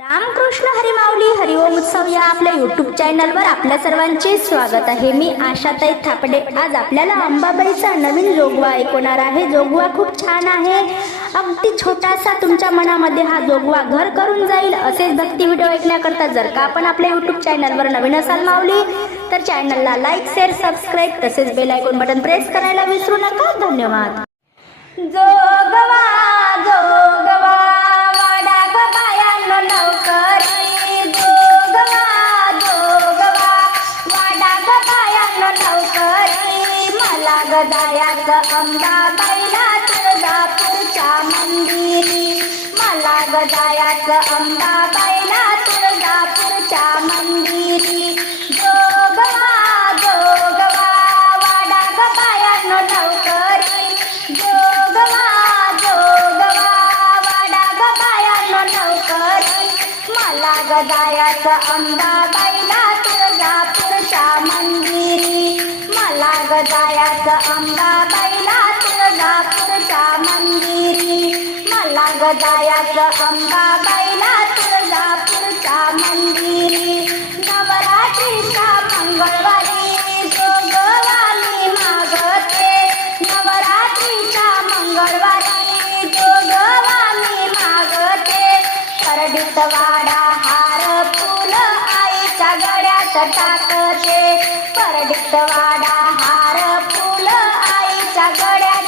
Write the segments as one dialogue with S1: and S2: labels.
S1: रामकृष्ण हरिमावली हरिओम उत्सव या आपल्या युट्यूब चॅनलवर आपल्या सर्वांचे स्वागत आहे. मी आशाताई थापडे. आज आपल्याला अंबाबाईचा नवीन जोगवा ऐकवणार आहे. जोगवा खूप छान आहे. अगदी छोटासा तुमच्या मनामध्ये हा जोगवा घर करून जाईल असेच भक्ती व्हिडिओ ऐकण्याकरता जर का आपण आपल्या युट्यूब चॅनलवर नवीन असाल मावली तर चॅनलला लाईक शेअर सबस्क्राईब तसेच बेल आयकॉन बटन प्रेस करायला विसरू नका. धन्यवाद. जोगवा बायांनो मला गदायात जायाचं अंबाबाईला तुळजापूरच्या मंदिरी. मला गदायात जायाचं अंबाबाईला तुळजापूरच्या मंदिरी. जोगवा जोगवा वाडा ग बायांनो लवकरी जोगवा जोगवा वाडा ग बायांनो मला गदायात जायाचं अंबाबाईला तुळजापूरच्या मंदिरी. मला आंबा जायाचं तुळजापूरच्या मंदिरी. मला ग आंबा अंबाबाईला तुळजापूरच्या मंदिरी. नवरात्रीचा मंगळवारी जोगवानी मागते. नवरात्रीच्या मंगळवारी जोगवानी मागते. करडीत वाडा हार फुल आईच्या गड्यात टाकते. परडीत वाडा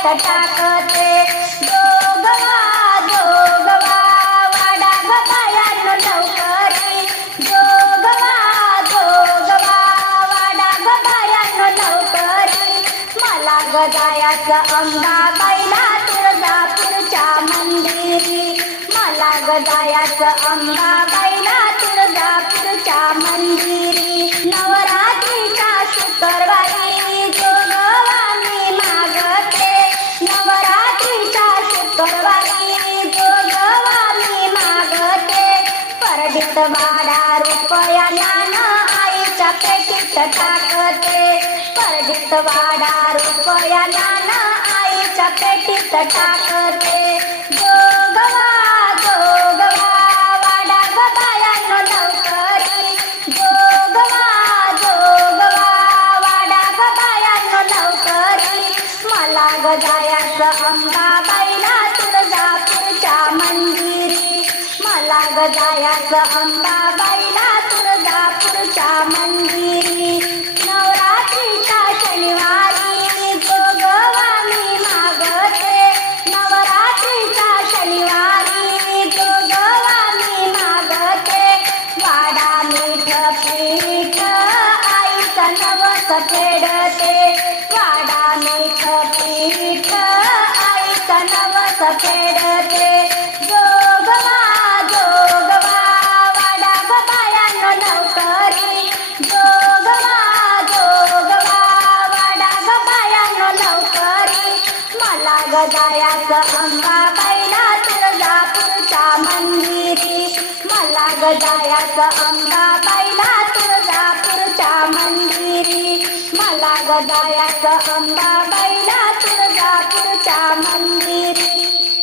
S1: टाकते जोगवा जोगवा वाडा ग बायांनो लवकरी जोगवा जोगवा वाडा ग बायांनो लवकरी मला ग जायाचं अंबाबाईला तुळजापूरच्या मंदिरी. मला ग जायाचं अंबाबाईला तुळजापूरच्या मंदिरी. परडीत वाडा रुपया नाणं आईच्या पेटीत टाकते. परडीत वाडा रुपया नाणं आईच्या पेटीत टाकते. जोगवा जोगवा वाडा ग बायांनो लवकरी जोगवा जोगवा वाडा ग बायांनो लवकरी मला ग जायाचं अंबाबाईला तुळजापूरच्या मंदिरी जायाचं अंबाबाईला तुळजापूरच्या मंदिरी. जायाचं अंबाबाईला तुळजापूरच्या मंदिरी. मला ग जायाचं अंबाबाईला तुळजापूरच्या मंदिरी.